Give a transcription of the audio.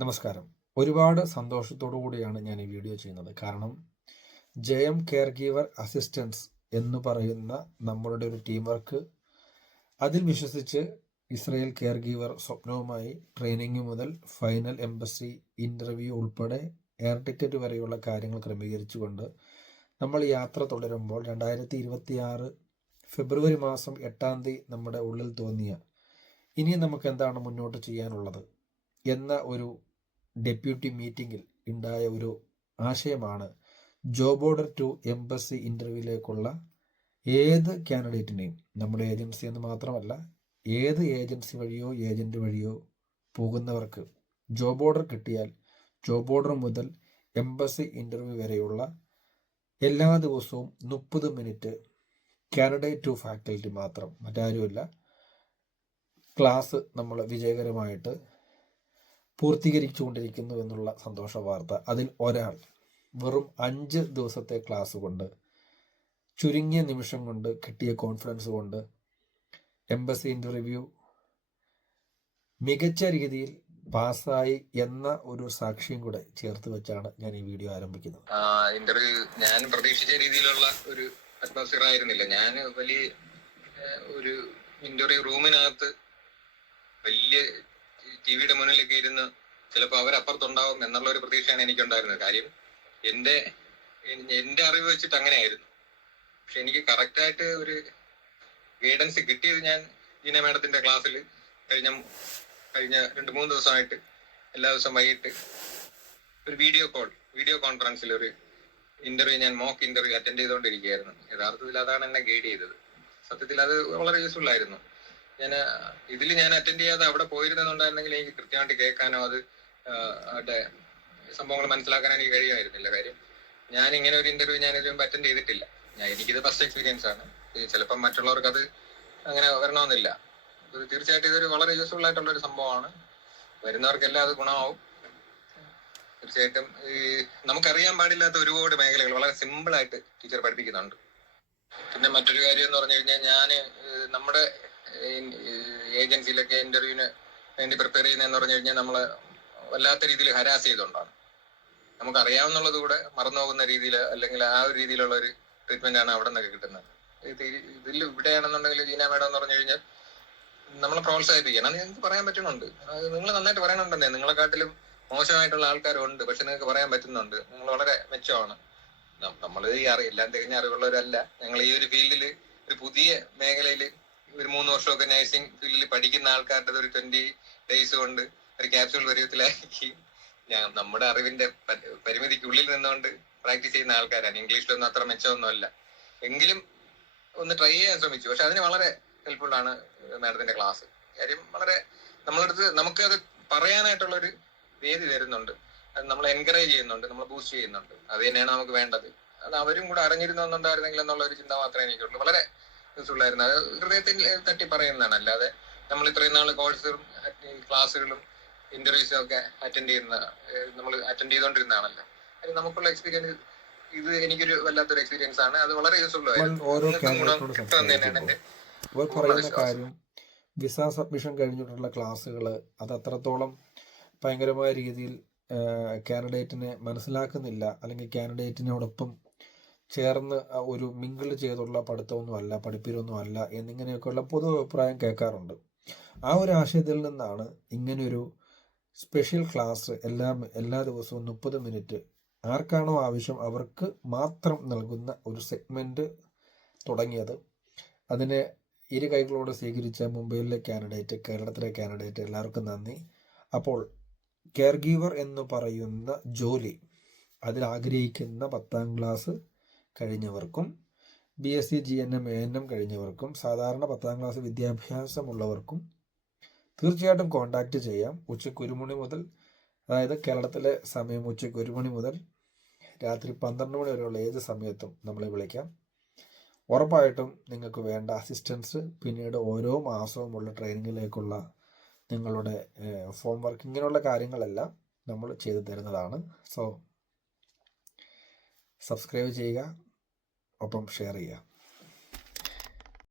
നമസ്കാരം. ഒരുപാട് സന്തോഷത്തോടു കൂടിയാണ് ഞാൻ ഈ വീഡിയോ ചെയ്യുന്നത്. കാരണം ജയം കെയർ ഗീവർ അസിസ്റ്റൻസ് എന്ന് പറയുന്ന നമ്മളുടെ ഒരു ടീം വർക്ക്, അതിൽ വിശ്വസിച്ച് ഇസ്രയേൽ കെയർ ഗീവർ സ്വപ്നവുമായി ട്രെയിനിങ് മുതൽ ഫൈനൽ എംബസി ഇൻ്റർവ്യൂ ഉൾപ്പെടെ എയർ ടിക്കറ്റ് വരെയുള്ള കാര്യങ്ങൾ ക്രമീകരിച്ചുകൊണ്ട് നമ്മൾ യാത്ര തുടരുമ്പോൾ 2026 ഫെബ്രുവരി മാസം 8 നമ്മുടെ ഉള്ളിൽ തോന്നിയ ഇനി നമുക്ക് എന്താണ് മുന്നോട്ട് ചെയ്യാനുള്ളത് എന്ന ഒരു ഡെപ്യൂട്ടി മീറ്റിംഗിൽ ഉണ്ടായ ഒരു ആശയമാണ് ജോബ് ഓർഡർ ടു എംബസി ഇൻ്റർവ്യൂവിലേക്കുള്ള ഏത് കാൻഡിഡേറ്റിനെയും, നമ്മുടെ ഏജൻസി എന്ന് മാത്രമല്ല ഏത് ഏജൻസി വഴിയോ ഏജൻറ്റ് വഴിയോ പോകുന്നവർക്ക് ജോബ് ഓർഡർ കിട്ടിയാൽ ജോബ് ഓർഡർ മുതൽ എംബസി ഇൻ്റർവ്യൂ വരെയുള്ള എല്ലാ ദിവസവും 30 മിനിറ്റ് കാൻഡിഡേറ്റ് ടു ഫാക്കൽറ്റി മാത്രം, മറ്റാരുമില്ല, ക്ലാസ് നമ്മൾ വിജയകരമായിട്ട് പൂർത്തീകരിച്ചുകൊണ്ടിരിക്കുന്നു എന്നുള്ള സന്തോഷ വാർത്ത. അതിൽ ഒരാൾ വെറും 5 ദിവസത്തെ ക്ലാസ് കൊണ്ട്, ചുരുങ്ങിയ നിമിഷം കൊണ്ട് കിട്ടിയ കോൺഫിഡൻസ് കൊണ്ട് എംബസി ഇൻ്റർവ്യൂ മികച്ച രീതിയിൽ പാസ്സായി എന്ന ഒരു സാക്ഷ്യം കൂടെ ചേർത്ത് വെച്ചാണ് ഞാൻ ഈ വീഡിയോ ആരംഭിക്കുന്നത്. ഇന്റർവ്യൂ ഞാൻ പ്രതീക്ഷിച്ച രീതിയിലുള്ള ഒരു അറ്റ്മോസ്ഫിയർ ആയിരുന്നില്ല. ഞാൻ വലിയ ഒരു ഇന്റർവ്യൂ റൂമിനകത്ത് വലിയ ടിവിയുടെ മുന്നിലൊക്കെ ഇരുന്ന് ചിലപ്പോൾ അവരപ്പുറത്തുണ്ടാവും എന്നുള്ള ഒരു പ്രതീക്ഷയാണ് എനിക്കുണ്ടായിരുന്നത്. കാര്യം എന്റെ അറിവ് വെച്ചിട്ട് അങ്ങനെയായിരുന്നു. പക്ഷെ എനിക്ക് കറക്റ്റായിട്ട് ഒരു ഗൈഡൻസ് കിട്ടിയത് ഞാൻ ജീന മാഡത്തിന്റെ ക്ലാസ്സിൽ കഴിഞ്ഞ 2-3 ദിവസമായിട്ട് എല്ലാ ദിവസവും വൈകിട്ട് ഒരു വീഡിയോ കോൺഫറൻസിൽ ഒരു ഇന്റർവ്യൂ, ഞാൻ മോക്ക് ഇന്റർവ്യൂ അറ്റൻഡ് ചെയ്തുകൊണ്ടിരിക്കുകയായിരുന്നു. യഥാർത്ഥത്തിൽ അതാണ് എന്നെ ഗൈഡ് ചെയ്തത്. സത്യത്തിൽ അത് വളരെ യൂസ്ഫുൾ ആയിരുന്നു. ഞാൻ അറ്റൻഡ് ചെയ്യാതെ അവിടെ പോയിരുന്നുണ്ടായിരുന്നെങ്കിൽ എനിക്ക് കൃത്യമായിട്ട് കേൾക്കാനോ അവിടെ സംഭവങ്ങൾ മനസ്സിലാക്കാനോ എനിക്ക് കഴിയുമായിരുന്നില്ല. കാര്യം ഞാൻ ഇങ്ങനെ ഒരു ഇന്റർവ്യൂ ഞാൻ ഇതിനു മുമ്പ് അറ്റൻഡ് ചെയ്തിട്ടില്ല. എനിക്കിത് ഫസ്റ്റ് എക്സ്പീരിയൻസ് ആണ്. ചിലപ്പം മറ്റുള്ളവർക്ക് അത് അങ്ങനെ വരണമെന്നില്ല. തീർച്ചയായിട്ടും ഇതൊരു വളരെ യൂസ്ഫുൾ ആയിട്ടുള്ള ഒരു സംഭവമാണ്. വരുന്നവർക്കെല്ലാം അത് ഗുണമാവും. തീർച്ചയായിട്ടും നമുക്കറിയാൻ പാടില്ലാത്ത ഒരുപാട് മേഖലകൾ വളരെ സിമ്പിൾ ആയിട്ട് ടീച്ചർ പഠിപ്പിക്കുന്നുണ്ട്. പിന്നെ മറ്റൊരു കാര്യം എന്ന് പറഞ്ഞു കഴിഞ്ഞാൽ, നമ്മുടെ ഏജൻസിയിലൊക്കെ ഇന്റർവ്യൂവിന് വേണ്ടി പ്രിപ്പയർ ചെയ്യുന്നതെന്ന് പറഞ്ഞു കഴിഞ്ഞാൽ നമ്മള് വല്ലാത്ത രീതിയിൽ ഹരാസ് ചെയ്തുകൊണ്ടാണ്. നമുക്ക് അറിയാവുന്നുള്ളത് കൂടെ മറന്നു പോകുന്ന രീതിയിൽ, അല്ലെങ്കിൽ ആ ഒരു രീതിയിലുള്ള ഒരു ട്രീറ്റ്മെന്റ് ആണ് അവിടെ നിന്നൊക്കെ കിട്ടുന്നത്. ഇവിടെയാണെന്നുണ്ടെങ്കിൽ ജീന മാഡം എന്ന് പറഞ്ഞു കഴിഞ്ഞാൽ നമ്മളെ പ്രോത്സാഹിപ്പിക്കണം. അത് നിങ്ങൾക്ക് പറയാൻ പറ്റുന്നുണ്ട്. നിങ്ങൾ നന്നായിട്ട് പറയണുണ്ടെന്നേ. നിങ്ങളെക്കാട്ടിലും മോശമായിട്ടുള്ള ആൾക്കാരുണ്ട്, പക്ഷെ നിങ്ങൾക്ക് പറയാൻ പറ്റുന്നുണ്ട്. നിങ്ങൾ വളരെ മെച്ചമാണ്. നമ്മൾ എല്ലാം തികഞ്ഞ അറിവുള്ളവരല്ല. ഞങ്ങൾ ഈ ഒരു ഫീൽഡിൽ, ഒരു പുതിയ മേഖലയിൽ ഒരു 3 വർഷമൊക്കെ നഴ്സിംഗ് ഫീൽഡിൽ പഠിക്കുന്ന ആൾക്കാരുടെ ഒരു 20 days കൊണ്ട് ഒരു ക്യാപ്സ്യൂൾ പരുവത്തിലാക്കി നമ്മുടെ അറിവിന്റെ പരിമിതിക്കുള്ളിൽ നിന്നുകൊണ്ട് പ്രാക്ടീസ് ചെയ്യുന്ന ആൾക്കാരാണ്. ഇംഗ്ലീഷിലൊന്നും അത്ര മെച്ചമൊന്നും അല്ല, എങ്കിലും ഒന്ന് ട്രൈ ചെയ്യാൻ ശ്രമിച്ചു. പക്ഷെ അതിന് വളരെ ഹെൽപ്ഫുൾ ആണ് മാഡത്തിന്റെ ക്ലാസ്. കാര്യം വളരെ നമ്മളടുത്ത് നമുക്ക് അത് പറയാനായിട്ടുള്ള ഒരു വേദി തരുന്നുണ്ട്. അത് നമ്മളെ എൻകറേജ് ചെയ്യുന്നുണ്ട്, നമ്മളെ ബൂസ്റ്റ് ചെയ്യുന്നുണ്ട്. അത് തന്നെയാണ് നമുക്ക് വേണ്ടത്. അത് അവരും കൂടെ അറിഞ്ഞിരുന്നുണ്ടായിരുന്നെങ്കിൽ എന്നുള്ള ഒരു ചിന്ത മാത്രമേ എനിക്കുള്ളൂ. വളരെ യൂസ്ഫുൾ ആയിരുന്നു. അത് ഹൃദയത്തിൽ തട്ടി പറയുന്നതാണ്. അല്ലാതെ നമ്മൾ ഇത്രയും നാൾ കോഴ്സുകളും ക്ലാസ്സുകളും ഇന്റർവ്യൂസും ഒക്കെ അറ്റൻഡ് ചെയ്തുകൊണ്ടിരുന്നതാണല്ലോ. അത് നമുക്കുള്ള എക്സ്പീരിയൻസ്, ഇത് എനിക്കൊരു വല്ലാത്തൊരു എക്സ്പീരിയൻസ് ആണ്. അത് വളരെ യൂസ്ഫുൾ ആയിരുന്നു. പറയുന്ന കാര്യം, വിസ സബ്മിഷൻ കഴിഞ്ഞിട്ടുള്ള ക്ലാസ്സുകൾ അത് അത്രത്തോളം ഭയങ്കരമായ രീതിയിൽ കാൻഡിഡേറ്റിനെ മനസ്സിലാക്കുന്നില്ല, അല്ലെങ്കിൽ കാൻഡിഡേറ്റിനോടൊപ്പം ചേർന്ന് ഒരു മിങ്കിൾ ചെയ്തുള്ള പഠിപ്പിലൊന്നും അല്ല എന്നിങ്ങനെയൊക്കെയുള്ള പൊതു അഭിപ്രായം കേൾക്കാറുണ്ട്. ആ ഒരു ആശയത്തിൽ നിന്നാണ് ഇങ്ങനെയൊരു സ്പെഷ്യൽ ക്ലാസ് എല്ലാ ദിവസവും 30 മിനിറ്റ് ആർക്കാണോ ആവശ്യം അവർക്ക് മാത്രം നൽകുന്ന ഒരു സെഗ്മെന്റ് തുടങ്ങിയത്. അതിനെ ഇരു കൈകളോട് സ്വീകരിച്ച മുംബൈയിലെ കാൻഡിഡേറ്റ്, കേരളത്തിലെ കാൻഡിഡേറ്റ്, എല്ലാവർക്കും നന്ദി. അപ്പോൾ കെയർ ഗീവർ എന്ന് പറയുന്ന ജോലി അതിൽ ആഗ്രഹിക്കുന്ന 10ാം ക്ലാസ് കഴിഞ്ഞവർക്കും BSc GNM ANM കഴിഞ്ഞവർക്കും സാധാരണ 10ാം ക്ലാസ് വിദ്യാഭ്യാസമുള്ളവർക്കും തീർച്ചയായിട്ടും കോൺടാക്റ്റ് ചെയ്യാം. ഉച്ചയ്ക്ക് 1 മണി മുതൽ, അതായത് കേരളത്തിലെ സമയം ഉച്ചയ്ക്ക് 1 മണി മുതൽ രാത്രി 12 മണി വരെയുള്ള ഏത് സമയത്തും നമ്മളെ വിളിക്കാം. ഉറപ്പായിട്ടും നിങ്ങൾക്ക് വേണ്ട അസിസ്റ്റൻസ്, പിന്നീട് ഓരോ മാസവുമുള്ള ട്രെയിനിങ്ങിലേക്കുള്ള നിങ്ങളുടെ ഫോം വർക്ക്, ഇങ്ങനെയുള്ള കാര്യങ്ങളെല്ലാം നമ്മൾ ചെയ്തു തരുന്നതാണ്. സബ്സ്ക്രൈബ് ചെയ്യുക, ഒപ്പം ഷെയർ ചെയ്യുക.